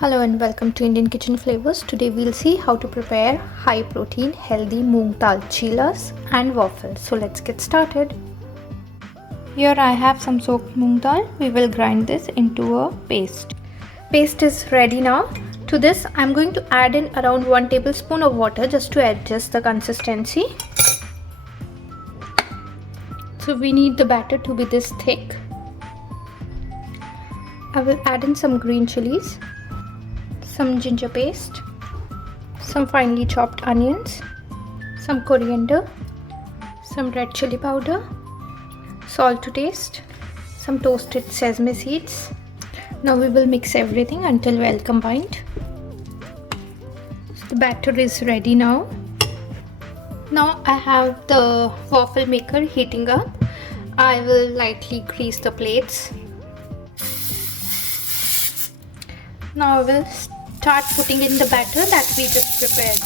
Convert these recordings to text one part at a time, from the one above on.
Hello and welcome to Indian Kitchen Flavors. Today we'll see how to prepare high protein healthy moong dal cheelas and waffles. So let's get started. Here I have some soaked moong dal. We will grind this into a paste. Paste is ready now. To this I'm going to add in around 1 tablespoon of water just to adjust the consistency. So we need the batter to be this thick. I will add in some green chilies, some ginger paste, some finely chopped onions, some coriander, some red chili powder, salt to taste, some toasted sesame seeds. Now we will mix everything until well combined. So the batter is ready now. Now I have the waffle maker heating up. I will lightly grease the plates. Now I will start putting in the batter that we just prepared.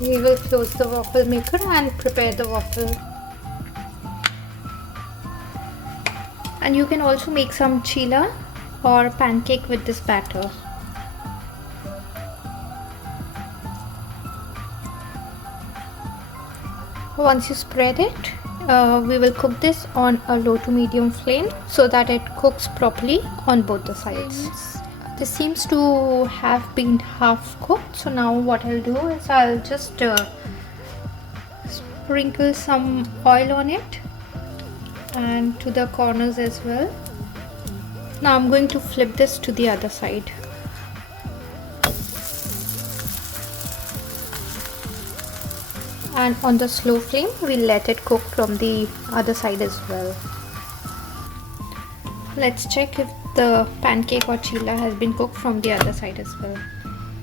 We will close the waffle maker and prepare the waffle. And you can also make some cheela or pancake with this batter. Once you spread it, we will cook this on a low to medium flame so that it cooks properly on both the sides. This seems to have been half cooked, so now what I'll do is I'll just sprinkle some oil on it and to the corners as well. Now I'm going to flip this to the other side. And on the slow flame we'll let it cook from the other side as well. Let's check if the pancake or cheela has been cooked from the other side as well.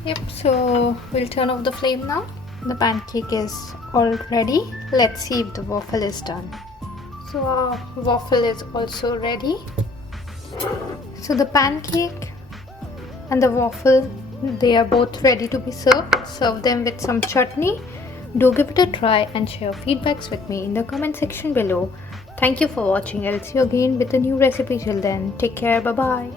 Yep, so we'll turn off the flame now. The pancake is all ready. Let's see if the waffle is done. So our waffle is also ready. So the pancake and the waffle, they are both ready to be served. Serve them with some chutney. Do give it a try and share feedbacks with me in the comment section below. Thank you for watching. I'll see you again with a new recipe. Till then, take care. Bye bye.